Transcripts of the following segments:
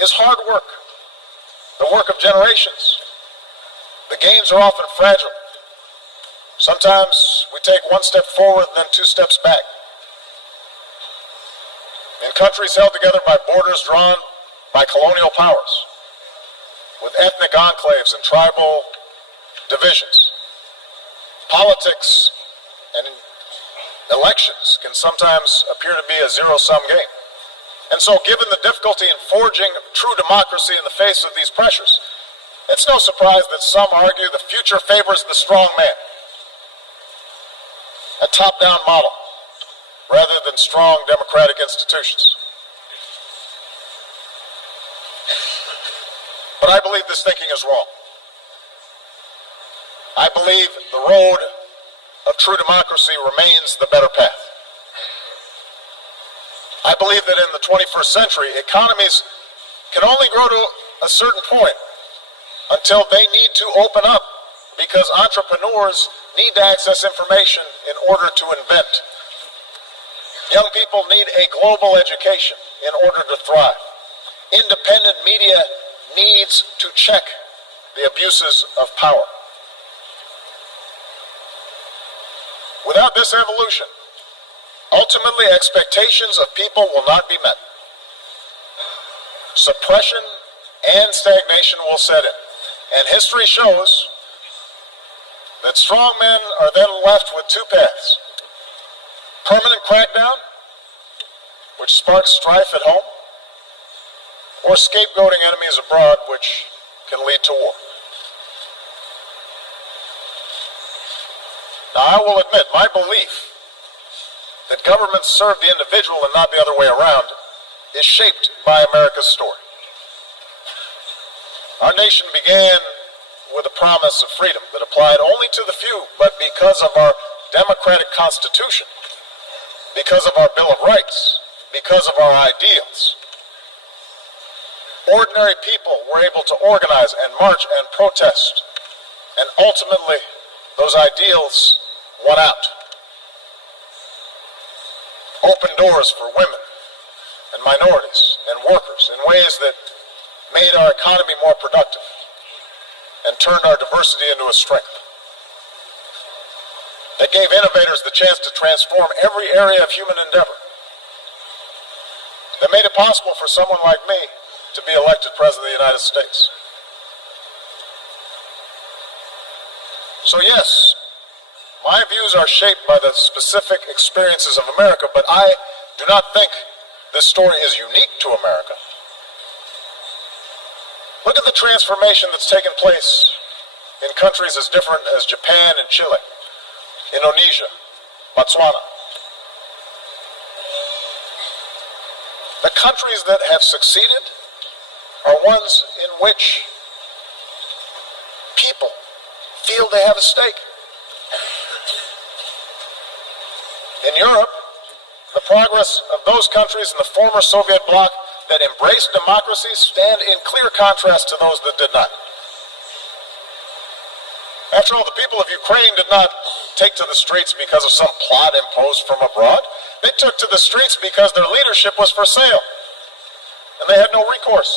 is hard work, the work of generations. The gains are often fragile. Sometimes we take one step forward and then two steps back. In countries held together by borders drawn by colonial powers, with ethnic enclaves and tribal divisions, politics and elections can sometimes appear to be a zero-sum game. And so, given the difficulty in forging true democracy in the face of these pressures, it's no surprise that some argue the future favors the strong man, a top-down model, rather than strong democratic institutions. But I believe this thinking is wrong. I believe the road of true democracy remains the better path. I believe that in the 21st century, economies can only grow to a certain point until they need to open up, because entrepreneurs need to access information in order to invent. Young people need a global education in order to thrive. Independent media needs to check the abuses of power. Without this evolution, ultimately expectations of people will not be met. Suppression and stagnation will set in. And history shows that strong men are then left with two paths. Permanent crackdown, which sparks strife at home, or scapegoating enemies abroad, which can lead to war. Now, I will admit, my belief that governments serve the individual and not the other way around is shaped by America's story. Our nation began with a promise of freedom that applied only to the few, but because of our democratic constitution, because of our Bill of Rights, because of our ideals, ordinary people were able to organize and march and protest, and ultimately those ideals won out. Open doors for women and minorities and workers in ways that made our economy more productive and turned our diversity into a strength. That gave innovators the chance to transform every area of human endeavor. That made it possible for someone like me to be elected President of the United States. So yes, my views are shaped by the specific experiences of America, but I do not think this story is unique to America. Look at the transformation that's taken place in countries as different as Japan and Chile, Indonesia, Botswana. The countries that have succeeded are ones in which people feel they have a stake. In Europe, the progress of those countries in the former Soviet bloc that embraced democracy stand in clear contrast to those that did not. After all, the people of Ukraine did not take to the streets because of some plot imposed from abroad. They took to the streets because their leadership was for sale, and they had no recourse.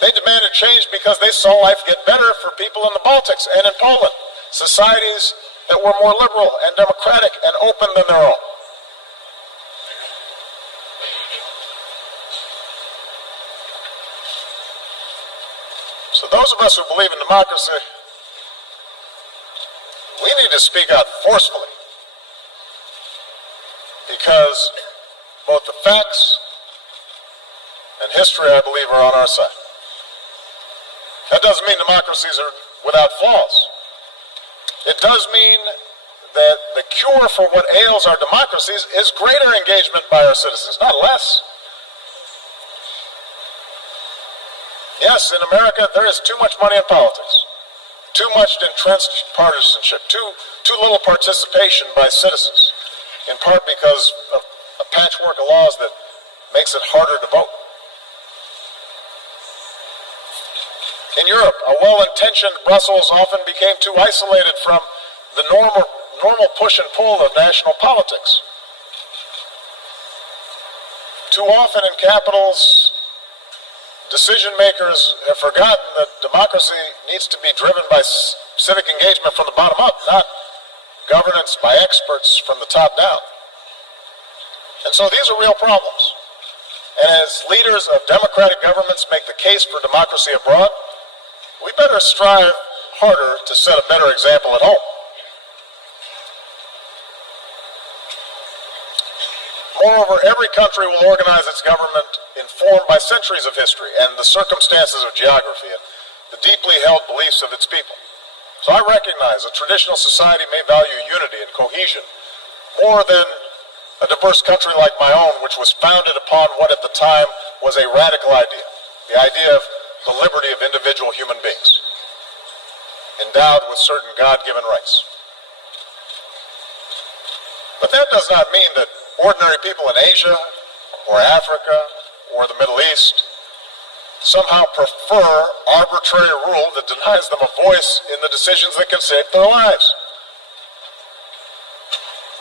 They demanded change because they saw life get better for people in the Baltics and in Poland, societies that were more liberal and democratic and open than their own. So those of us who believe in democracy, we need to speak out forcefully, because both the facts and history, I believe, are on our side. That doesn't mean democracies are without flaws. It does mean that the cure for what ails our democracies is greater engagement by our citizens, not less. Yes, in America, there is too much money in politics, too much entrenched partisanship, too little participation by citizens, in part because of a patchwork of laws that makes it harder to vote. In Europe, a well-intentioned Brussels often became too isolated from the normal push and pull of national politics. too often in capitals, decision makers have forgotten that democracy needs to be driven by civic engagement from the bottom up, not governance by experts from the top down. And so these are real problems. And as leaders of democratic governments make the case for democracy abroad, we better strive harder to set a better example at home. Moreover, every country will organize its government informed by centuries of history and the circumstances of geography and the deeply held beliefs of its people. So I recognize a traditional society may value unity and cohesion more than a diverse country like my own, which was founded upon what at the time was a radical idea, the idea of the liberty of individual human beings, endowed with certain God-given rights. But that does not mean that ordinary people in Asia or Africa or the Middle East somehow prefer arbitrary rule that denies them a voice in the decisions that can save their lives.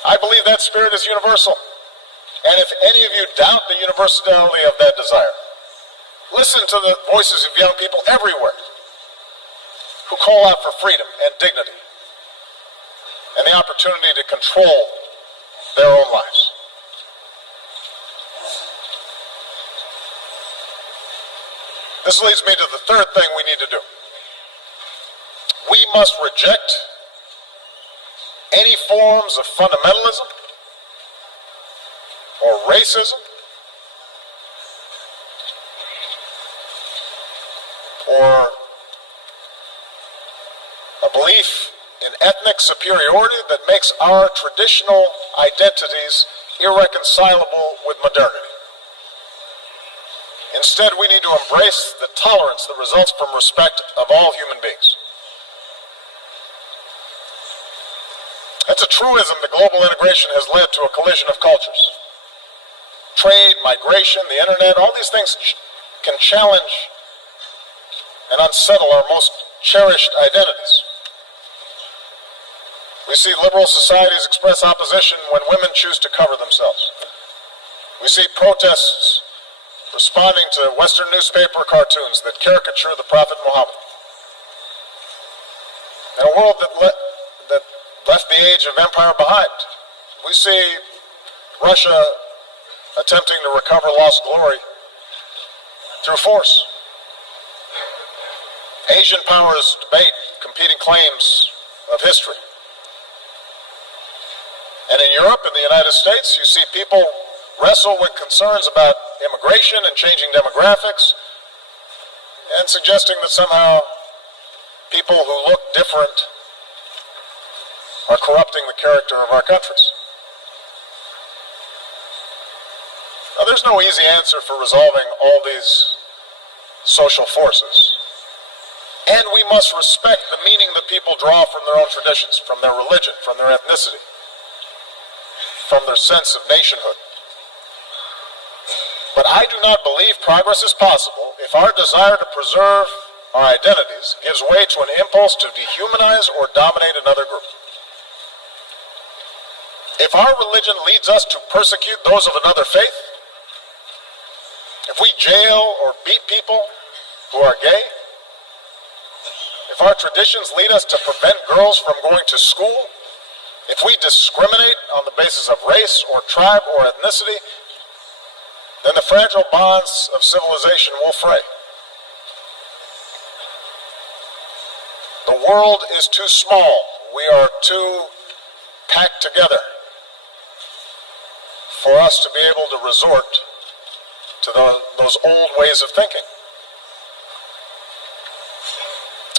I believe that spirit is universal. And if any of you doubt the universality of that desire, listen to the voices of young people everywhere who call out for freedom and dignity and the opportunity to control their own lives. This leads me to the third thing we need to do. We must reject any forms of fundamentalism or racism or a belief in ethnic superiority that makes our traditional identities irreconcilable with modernity. Instead, we need to embrace the tolerance that results from respect of all human beings. It's a truism that global integration has led to a collision of cultures. Trade, migration, the internet, all these things can challenge and unsettle our most cherished identities. We see liberal societies express opposition when women choose to cover themselves. We see protests responding to Western newspaper cartoons that caricature the Prophet Muhammad. In a world that left the age of empire behind, we see Russia attempting to recover lost glory through force. Asian powers debate competing claims of history. And in Europe and the United States, you see people wrestle with concerns about immigration and changing demographics and suggesting that somehow people who look different are corrupting the character of our countries. Now, there's no easy answer for resolving all these social forces. And we must respect the meaning that people draw from their own traditions, from their religion, from their ethnicity, from their sense of nationhood. But I do not believe progress is possible if our desire to preserve our identities gives way to an impulse to dehumanize or dominate another group. If our religion leads us to persecute those of another faith, if we jail or beat people who are gay, if our traditions lead us to prevent girls from going to school, if we discriminate on the basis of race or tribe or ethnicity, then the fragile bonds of civilization will fray. The world is too small. We are too packed together for us to be able to resort to those old ways of thinking.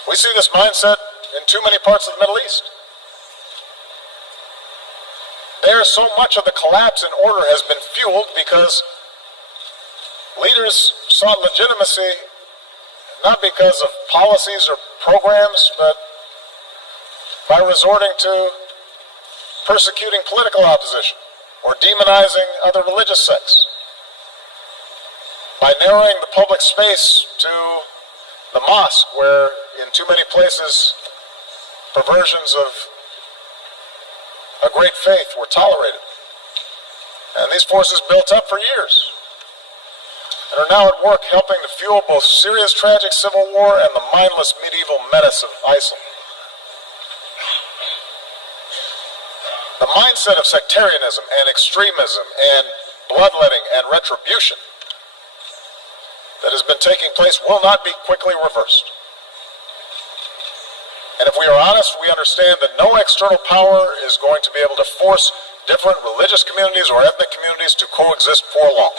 We see this mindset in too many parts of the Middle East. There, so much of the collapse in order has been fueled because leaders sought legitimacy not because of policies or programs, but by resorting to persecuting political opposition or demonizing other religious sects, by narrowing the public space to the mosque, where in too many places perversions of a great faith were tolerated. And these forces built up for years. and are now at work helping to fuel both Syria's tragic civil war and the mindless medieval menace of ISIL. The mindset of sectarianism and extremism and bloodletting and retribution that has been taking place will not be quickly reversed. And if we are honest, we understand that no external power is going to be able to force different religious communities or ethnic communities to coexist for long.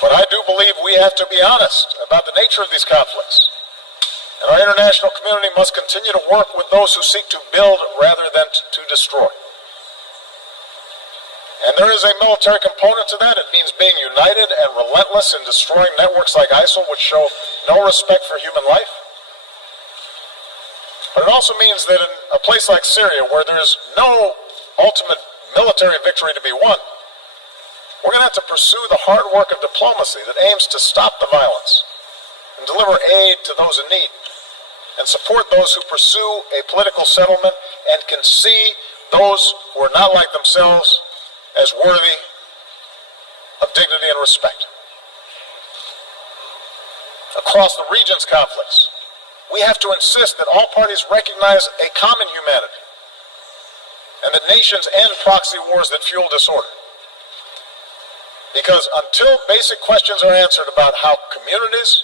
But I do believe we have to be honest about the nature of these conflicts. And our international community must continue to work with those who seek to build rather than to destroy. And there is a military component to that. It means being united and relentless in destroying networks like ISIL, which show no respect for human life. But it also means that in a place like Syria, where there is no ultimate military victory to be won, we're going to have to pursue the hard work of diplomacy that aims to stop the violence and deliver aid to those in need and support those who pursue a political settlement and can see those who are not like themselves as worthy of dignity and respect. Across the region's conflicts, we have to insist that all parties recognize a common humanity and that nations end proxy wars that fuel disorder. Because until basic questions are answered about how communities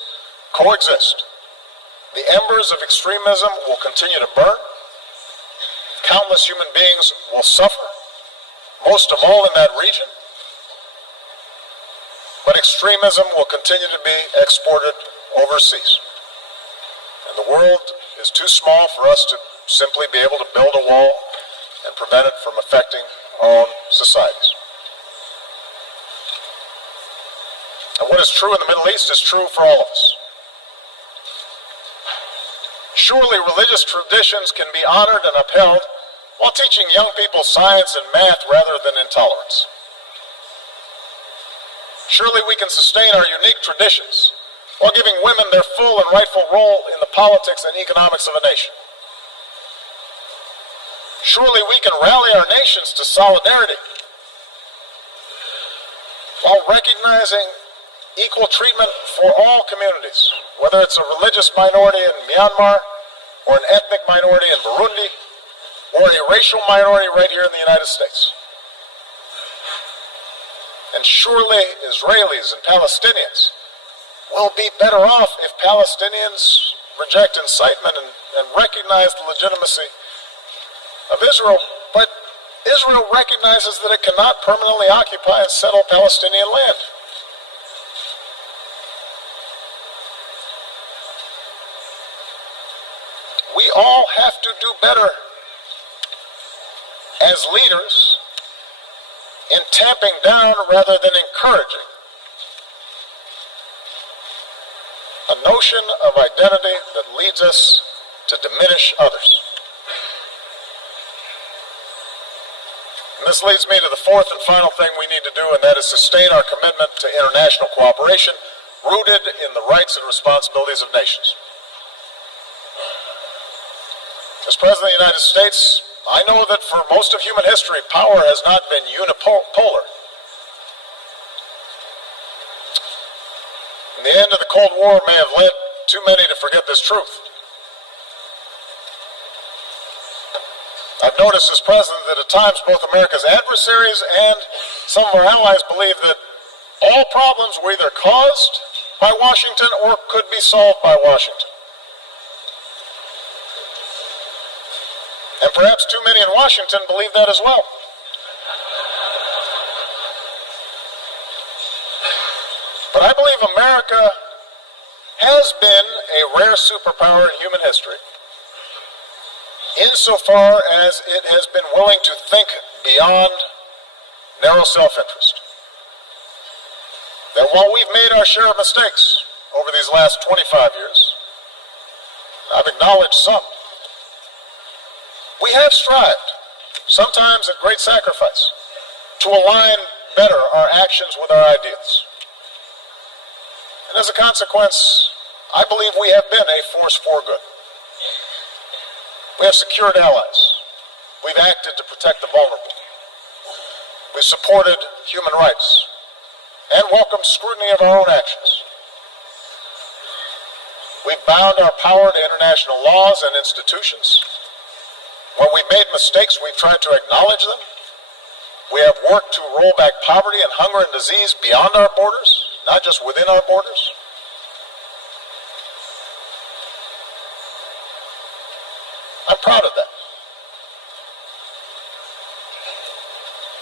coexist, the embers of extremism will continue to burn, countless human beings will suffer, most of all in that region, but extremism will continue to be exported overseas. And the world is too small for us to simply be able to build a wall and prevent it from affecting our own societies. And what is true in the Middle East is true for all of us. Surely religious traditions can be honored and upheld while teaching young people science and math rather than intolerance. Surely we can sustain our unique traditions while giving women their full and rightful role in the politics and economics of a nation. Surely we can rally our nations to solidarity while recognizing equal treatment for all communities, whether it's a religious minority in Myanmar or an ethnic minority in Burundi or a racial minority right here in the United States. And surely Israelis and Palestinians will be better off if Palestinians reject incitement and recognize the legitimacy of Israel. But Israel recognizes that it cannot permanently occupy and settle Palestinian land. We all have to do better as leaders in tamping down rather than encouraging a notion of identity that leads us to diminish others. And this leads me to the fourth and final thing we need to do, and that is sustain our commitment to international cooperation rooted in the rights and responsibilities of nations. As President of the United States, I know that for most of human history, power has not been unipolar. And the end of the Cold War may have led too many to forget this truth. I've noticed as president that at times both America's adversaries and some of our allies believe that all problems were either caused by Washington or could be solved by Washington. And perhaps too many in Washington believe that as well. But I believe America has been a rare superpower in human history insofar as it has been willing to think beyond narrow self-interest. That while we've made our share of mistakes over these last 25 years, I've acknowledged some, we have strived, sometimes at great sacrifice, to align better our actions with our ideals. And as a consequence, I believe we have been a force for good. We have secured allies. We've acted to protect the vulnerable. We've supported human rights. and welcome scrutiny of our own actions. We've bound our power to international laws and institutions. When we've made mistakes, we've tried to acknowledge them. We have worked to roll back poverty and hunger and disease beyond our borders, not just within our borders. I'm proud of that.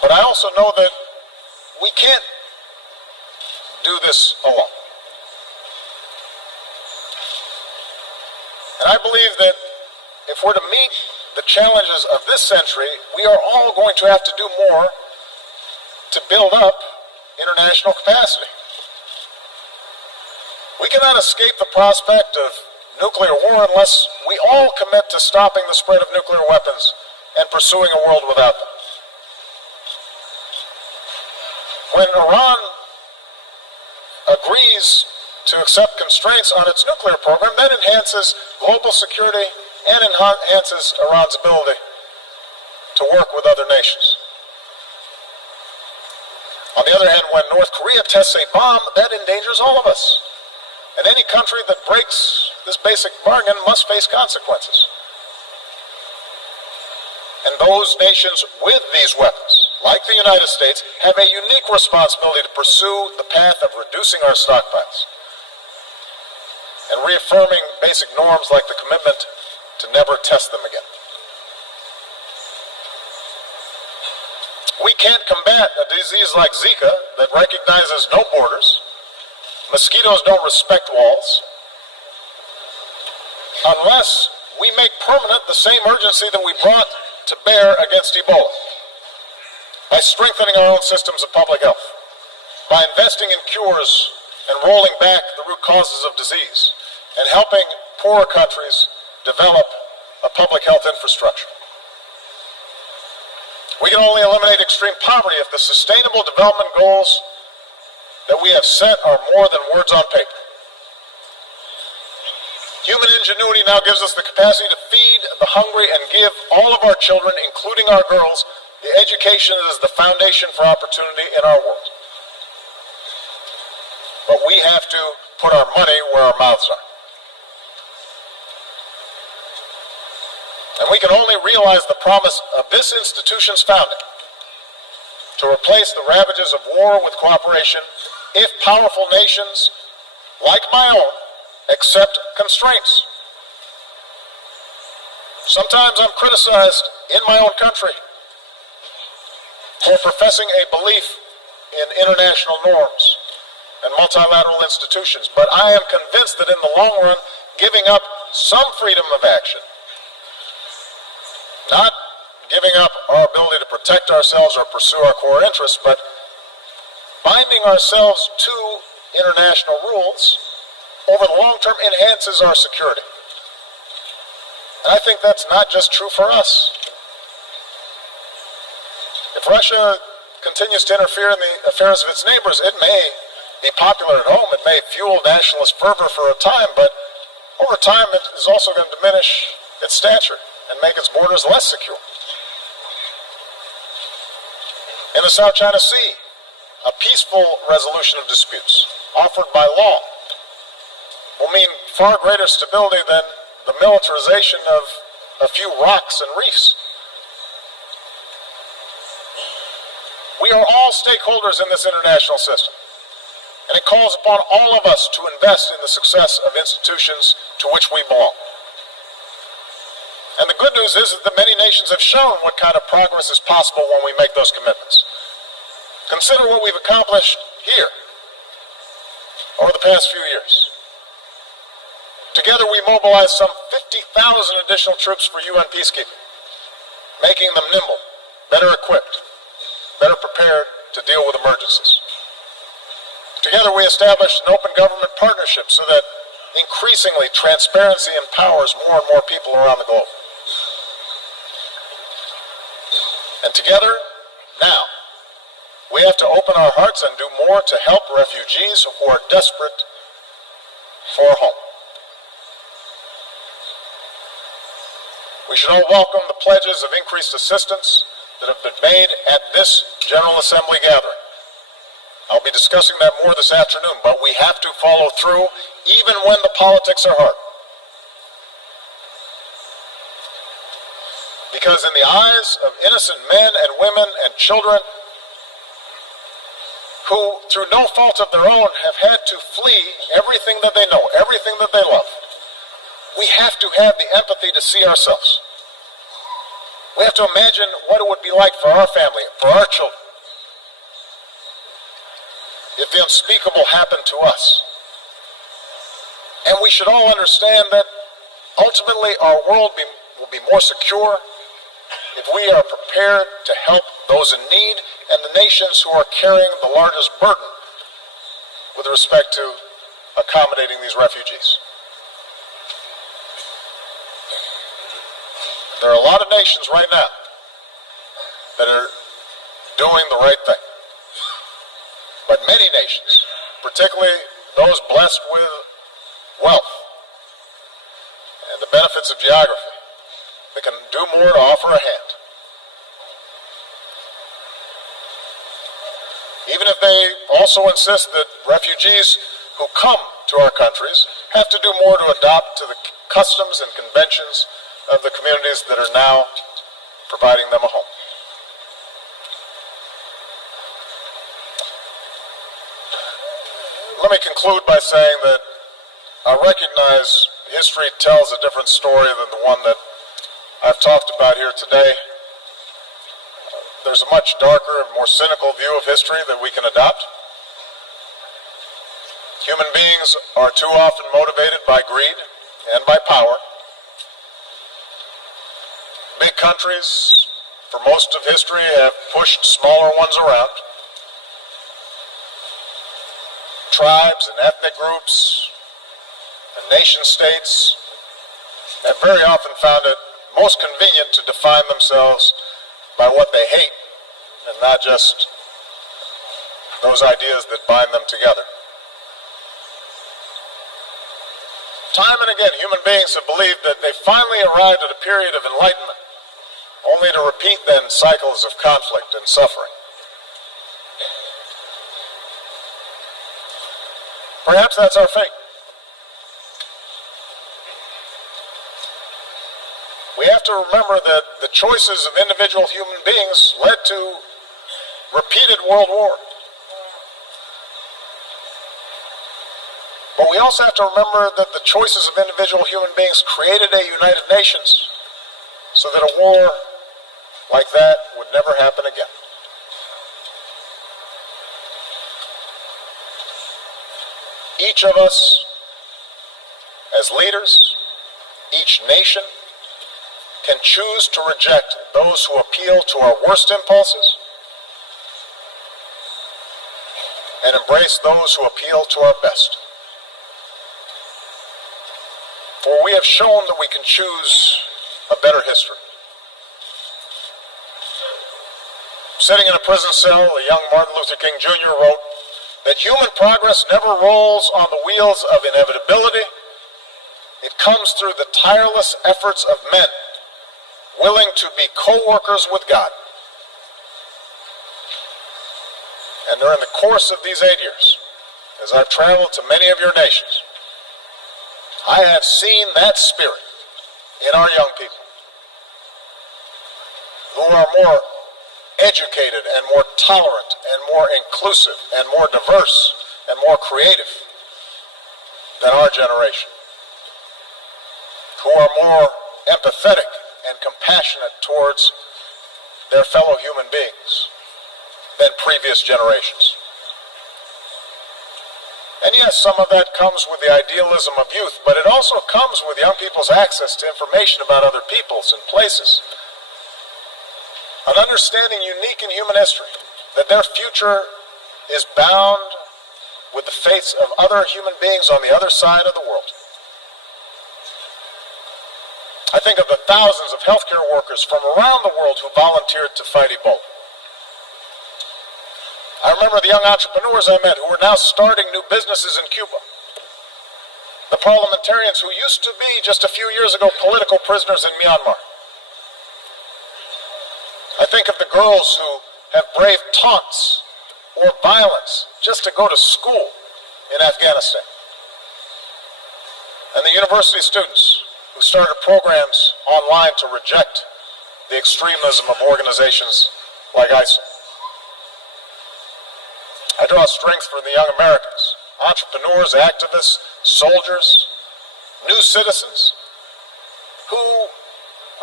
But I also know that we can't do this alone. And I believe that if we're to meet the challenges of this century, we are all going to have to do more to build up international capacity. We cannot escape the prospect of nuclear war unless we all commit to stopping the spread of nuclear weapons and pursuing a world without them. When Iran agrees to accept constraints on its nuclear program, that enhances global security and enhances Iran's ability to work with other nations. On the other hand, when North Korea tests a bomb, that endangers all of us. And any country that breaks this basic bargain must face consequences. And those nations with these weapons, like the United States, have a unique responsibility to pursue the path of reducing our stockpiles and reaffirming basic norms like the commitment to never test them again. We can't combat a disease like Zika that recognizes no borders. Mosquitoes don't respect walls, unless we make permanent the same urgency that we brought to bear against Ebola, by strengthening our own systems of public health, by investing in cures and rolling back the root causes of disease, and helping poorer countries develop a public health infrastructure. We can only eliminate extreme poverty if the sustainable development goals that we have set are more than words on paper. Human ingenuity now gives us the capacity to feed the hungry and give all of our children, including our girls, the education that is the foundation for opportunity in our world. But we have to put our money where our mouths are. And we can only realize the promise of this institution's founding, to replace the ravages of war with cooperation, if powerful nations, like my own, accept constraints. Sometimes I'm criticized in my own country for professing a belief in international norms and multilateral institutions, but I am convinced that in the long run, giving up some freedom of action, not giving up our ability to protect ourselves or pursue our core interests, but binding ourselves to international rules over the long term enhances our security. And I think that's not just true for us. If Russia continues to interfere in the affairs of its neighbors, it may be popular at home, it may fuel nationalist fervor for a time, but over time it is also going to diminish its stature and make its borders less secure. In the South China Sea, a peaceful resolution of disputes offered by law will mean far greater stability than the militarization of a few rocks and reefs. We are all stakeholders in this international system, and it calls upon all of us to invest in the success of institutions to which we belong. And the good news is that many nations have shown what kind of progress is possible when we make those commitments. Consider what we've accomplished here over the past few years. Together we mobilized some 50,000 additional troops for UN peacekeeping, making them nimble, better equipped, better prepared to deal with emergencies. Together we established an open government partnership so that increasingly transparency empowers more and more people around the globe. And together, now, we have to open our hearts and do more to help refugees who are desperate for a home. We should all welcome the pledges of increased assistance that have been made at this General Assembly gathering. I'll be discussing that more this afternoon, but we have to follow through even when the politics are hard. Because in the eyes of innocent men and women and children who, through no fault of their own, have had to flee everything that they know, everything that they love, we have to have the empathy to see ourselves. We have to imagine what it would be like for our family, for our children, if the unspeakable happened to us. And we should all understand that ultimately our world will be more secure if we are prepared to help those in need and the nations who are carrying the largest burden with respect to accommodating these refugees. There are a lot of nations right now that are doing the right thing. But many nations, particularly those blessed with wealth and the benefits of geography, they can do more to offer a hand. Even if they also insist that refugees who come to our countries have to do more to adopt to the customs and conventions of the communities that are now providing them a home. Let me conclude by saying that I recognize history tells a different story than the one that I've talked about here today. There's a much darker and more cynical view of history that we can adopt. Human beings are too often motivated by greed and by power. Big countries, for most of history, have pushed smaller ones around. Tribes and ethnic groups and nation states have very often found it most convenient to define themselves by what they hate and not just those ideas that bind them together. Time and again, human beings have believed that they finally arrived at a period of enlightenment, only to repeat then cycles of conflict and suffering. Perhaps that's our fate. We have to remember that the choices of individual human beings led to repeated world war. But we also have to remember that the choices of individual human beings created a United Nations so that a war like that would never happen again. Each of us, as leaders, each nation, can choose to reject those who appeal to our worst impulses and embrace those who appeal to our best. For we have shown that we can choose a better history. Sitting in a prison cell, a young Martin Luther King Jr. wrote that human progress never rolls on the wheels of inevitability. It comes through the tireless efforts of men willing to be co-workers with God. And during the course of these 8 years, as I've traveled to many of your nations, I have seen that spirit in our young people, who are more educated and more tolerant and more inclusive and more diverse and more creative than our generation, who are more empathetic and compassionate towards their fellow human beings than previous generations. And yes, some of that comes with the idealism of youth, but it also comes with young people's access to information about other peoples and places. An understanding unique in human history, that their future is bound with the fates of other human beings on the other side of the world. I think of the thousands of healthcare workers from around the world who volunteered to fight Ebola. I remember the young entrepreneurs I met who are now starting new businesses in Cuba. The parliamentarians who used to be, just a few years ago, political prisoners in Myanmar. I think of the girls who have braved taunts or violence just to go to school in Afghanistan. And the university students who started programs online to reject the extremism of organizations like ISIL. I draw strength from the young Americans, entrepreneurs, activists, soldiers, new citizens who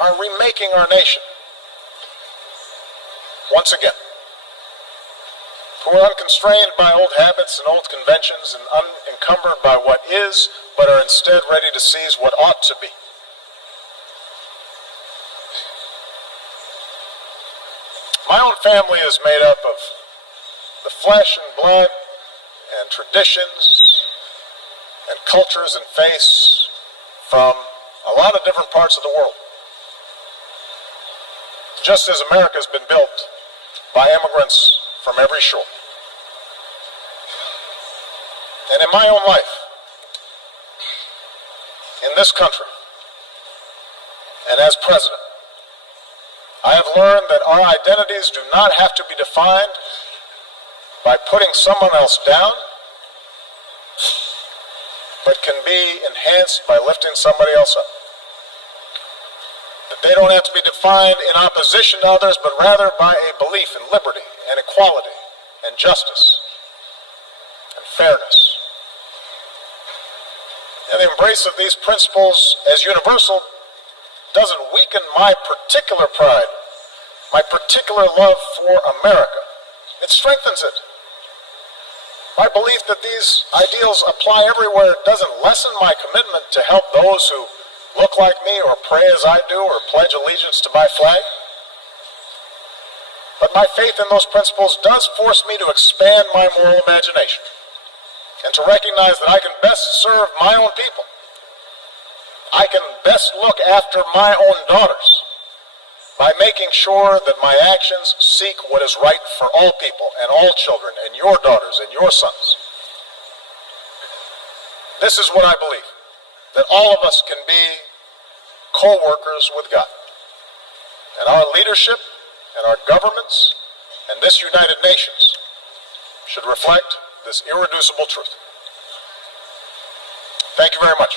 are remaking our nation once again, who are unconstrained by old habits and old conventions and unencumbered by what is, but are instead ready to seize what ought to be. My own family is made up of the flesh and blood and traditions and cultures and faiths from a lot of different parts of the world. Just as America has been built by immigrants from every shore. And in my own life, in this country, and as president, I have learned that our identities do not have to be defined by putting someone else down, but can be enhanced by lifting somebody else up. That they don't have to be defined in opposition to others, but rather by a belief in liberty and equality and justice and fairness. And the embrace of these principles as universal doesn't weaken my particular pride, my particular love for America. It strengthens it. My belief that these ideals apply everywhere doesn't lessen my commitment to help those who look like me or pray as I do or pledge allegiance to my flag. But my faith in those principles does force me to expand my moral imagination and to recognize that I can best serve my own people. I can best look after my own daughters by making sure that my actions seek what is right for all people and all children and your daughters and your sons. This is what I believe, that all of us can be co-workers with God. And our leadership and our governments and this United Nations should reflect this irreducible truth. Thank you very much.